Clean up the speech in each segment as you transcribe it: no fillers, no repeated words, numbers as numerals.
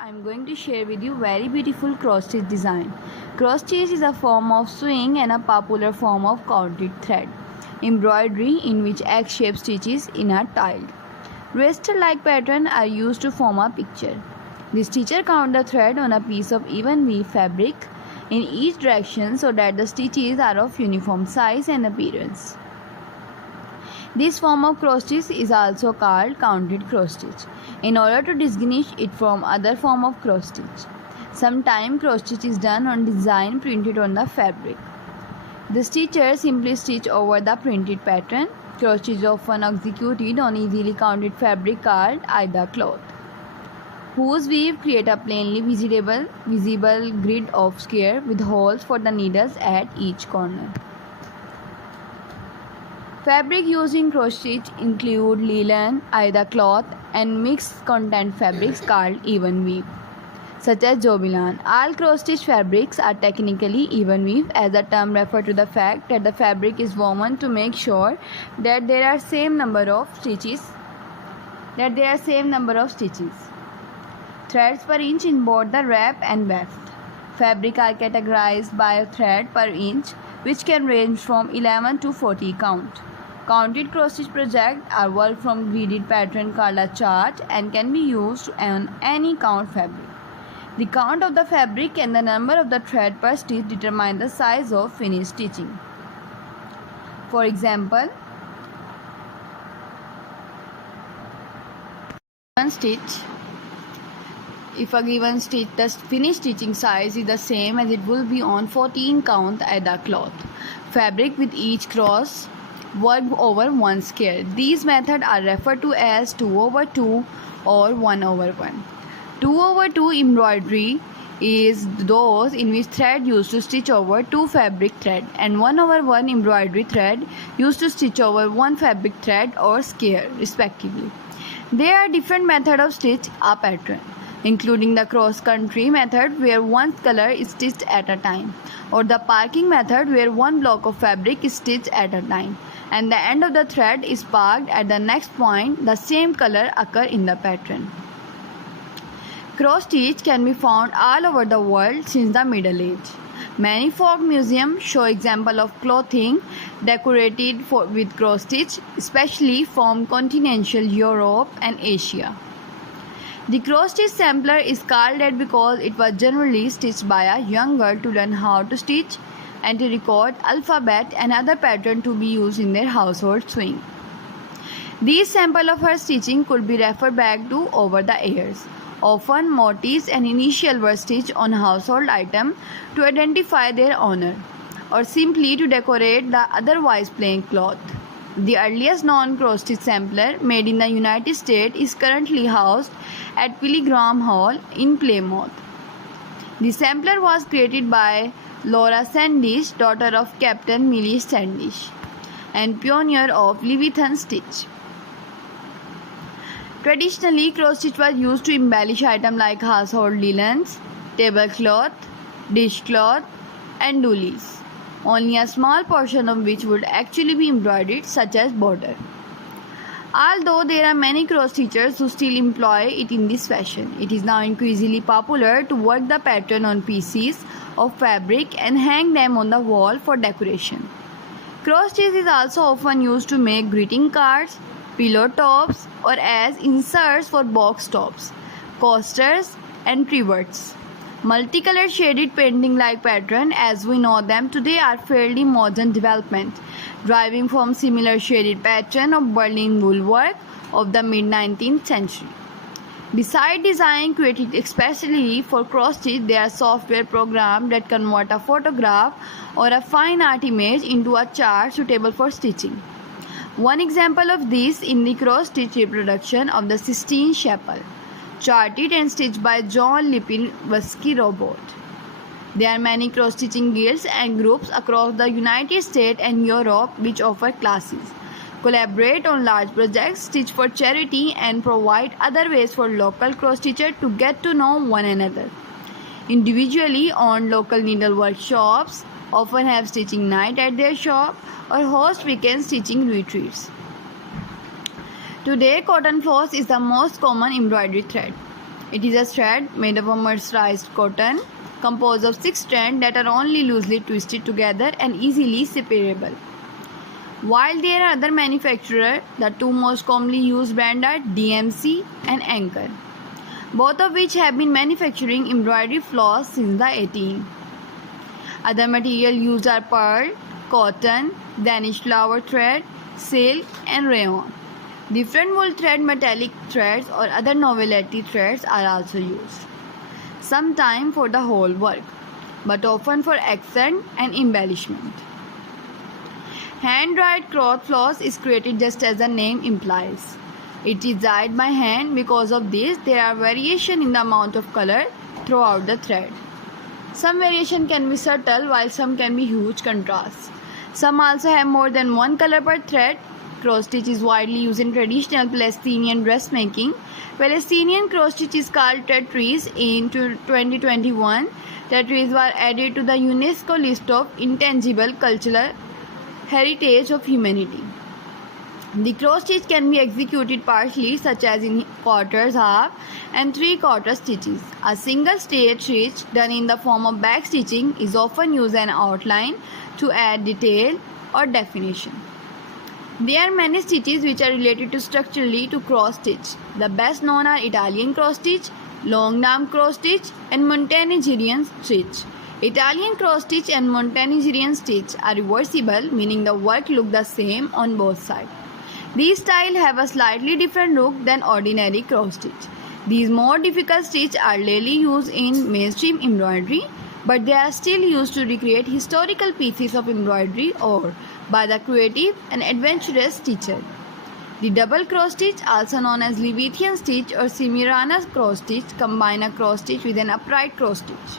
I'm going to share with you very beautiful cross stitch design. Cross stitch is a form of sewing and a popular form of counted thread embroidery in which egg-shaped stitches in a tiled raster-like pattern are used to form a picture. The stitcher count the thread on a piece of even weave fabric in each direction so that the stitches are of uniform size and appearance. This form of cross stitch is also called counted cross stitch in order to distinguish it from other form of cross stitch. Sometimes cross stitch is done on design printed on the fabric. The stitcher simply stitch over the printed pattern. Cross stitch is often executed on easily counted fabric called either cloth, whose weave create a plainly visible grid of square with holes for the needles at each corner. Fabric used in cross stitch include linen, either cloth, and mixed content fabrics called even weave, such as jobilan. All cross stitch fabrics are technically even weave, as the term refers to the fact that the fabric is woven to make sure that there are same number of stitches. Threads per inch in both the wrap and weft. Fabric are categorized by a thread per inch, which can range from 11 to 40 count. Counted cross stitch projects are worked from gridded pattern called a chart and can be used on any count fabric. The count of the fabric and the number of the thread per stitch determine the size of finished stitching. For example, if a given stitch, the finished stitching size is the same as it will be on 14 count either cloth fabric with each cross worked over one square. These methods are referred to as 2/2 or 1/1. 2/2 embroidery is those in which thread used to stitch over two fabric thread, and 1/1 embroidery thread used to stitch over one fabric thread or square respectively. There are different methods of stitch a pattern, including the cross-country method where one color is stitched at a time, or the parking method where one block of fabric is stitched at a time, and the end of the thread is parked at the next point the same color occur in the pattern. Cross stitch can be found all over the world since the Middle Age. Many folk museums show examples of clothing decorated with cross stitch, especially from continental Europe and Asia. The cross stitch sampler is called that because it was generally stitched by a young girl to learn how to stitch and to record alphabet and other patterns to be used in their household sewing. These samples of her stitching could be referred back to over the years. Often motifs and initials were stitched on household items to identify their owner, or simply to decorate the otherwise plain cloth. The earliest known cross stitch sampler made in the United States is currently housed at Pilgrim Hall in Plymouth. The sampler was created by Laura Sandish, daughter of Captain Millie Sandish, and pioneer of Leviathan stitch. Traditionally, cross stitch was used to embellish items like household linens, tablecloth, dishcloth, and doilies, only a small portion of which would actually be embroidered, such as border. Although there are many cross stitchers who still employ it in this fashion, it is now increasingly popular to work the pattern on pieces of fabric and hang them on the wall for decoration. Cross stitch is also often used to make greeting cards, pillow tops, or as inserts for box tops, coasters, and trivets. Multicolored shaded painting-like patterns, as we know them today, are fairly modern development, deriving from similar shaded pattern of Berlin wool work of the mid-19th century. Besides design created especially for cross stitch, there are software programs that convert a photograph or a fine art image into a chart suitable for stitching. One example of this in the cross stitch reproduction of the Sistine Chapel, charted and stitched by John Lipinski robot. There are many cross stitching guilds and groups across the United States and Europe which offer classes, collaborate on large projects, stitch for charity, and provide other ways for local cross stitchers to get to know one another. Individually owned local needlework shops often have stitching night at their shop or host weekend stitching retreats. Today, cotton floss is the most common embroidery thread. It is a thread made of a mercerized cotton composed of 6 strands that are only loosely twisted together and easily separable. While there are other manufacturers, the two most commonly used brands are DMC and Anchor, both of which have been manufacturing embroidery floss since the 18th. Other materials used are pearl, cotton, Danish flower thread, silk, and rayon. Different wool thread, metallic threads, or other novelty threads are also used, sometimes for the whole work, but often for accent and embellishment. Hand-dyed cloth floss is created just as the name implies. It is dyed by hand. Because of this, there are variations in the amount of color throughout the thread. Some variation can be subtle, while some can be huge contrasts. Some also have more than one color per thread. Cross stitch is widely used in traditional Palestinian dressmaking. Palestinian cross stitch is called tatrees. In 2021, tatrees were added to the UNESCO list of intangible cultural heritage of humanity. The cross stitch can be executed partially, such as in quarters, half, and 3/4 stitches. A single straight stitch done in the form of back stitching is often used as an outline to add detail or definition. There are many stitches which are related to structurally to cross stitch. The best known are Italian cross stitch, long arm cross stitch, and Montenegrin stitch. Italian cross stitch and Montenegrin stitch are reversible, meaning the work looks the same on both sides. These styles have a slightly different look than ordinary cross stitch. These more difficult stitches are rarely used in mainstream embroidery, but they are still used to recreate historical pieces of embroidery or by the creative and adventurous stitcher. The double cross stitch, also known as Levitian stitch or Semiramis cross stitch, combine a cross stitch with an upright cross stitch.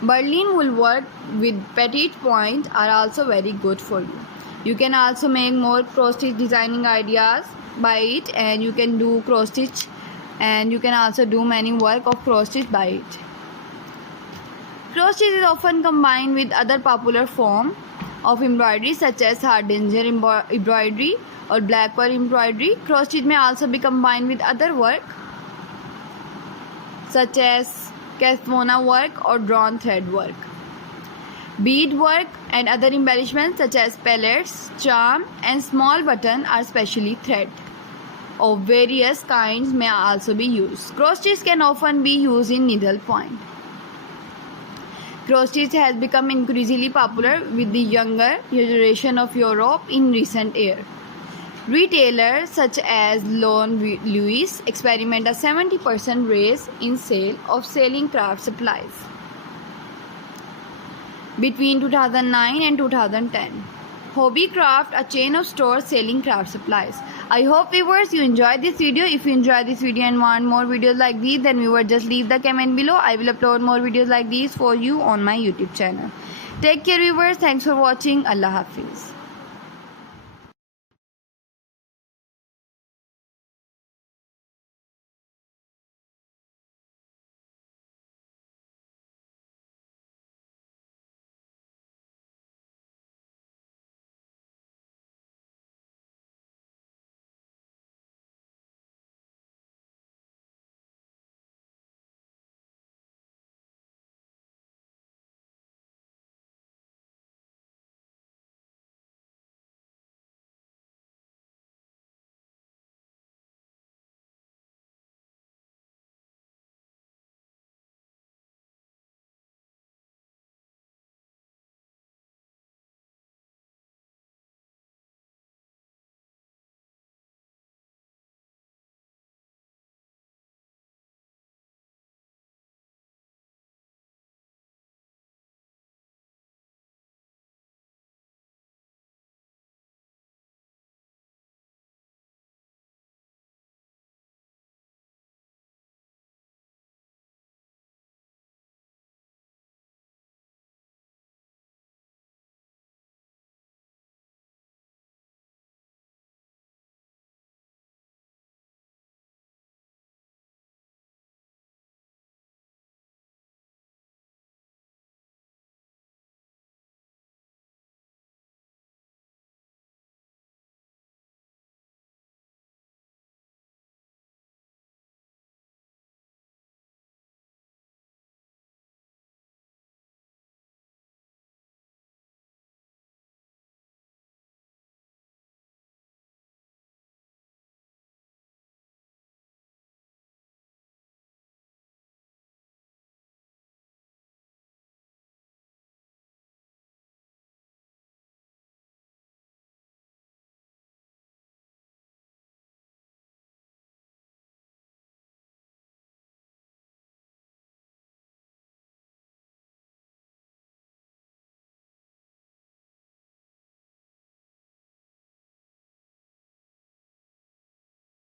Berlin wool work with petite point are also very good for you. You can also make more cross stitch designing ideas by it, and you can do cross stitch, and you can also do many work of cross stitch by it. Cross stitch is often combined with other popular form of embroidery such as hardanger embroidery or black pearl embroidery. Cross stitch may also be combined with other work such as Cathvona work or drawn thread work. Bead work and other embellishments such as pellets, charm, and small button are specially thread of various kinds may also be used. Cross stitch can often be used in needle point. Cross stitch has become increasingly popular with the younger generation of Europe in recent years. Retailers such as Louis experiment a 70% raise in sale of selling craft supplies between 2009 and 2010. Hobbycraft, a chain of stores selling craft supplies. I hope viewers you enjoyed this video. If you enjoyed this video and want more videos like these, then viewers just leave the comment below. I will upload more videos like these for you on my YouTube channel. Take care viewers. Thanks for watching. Allah Hafiz.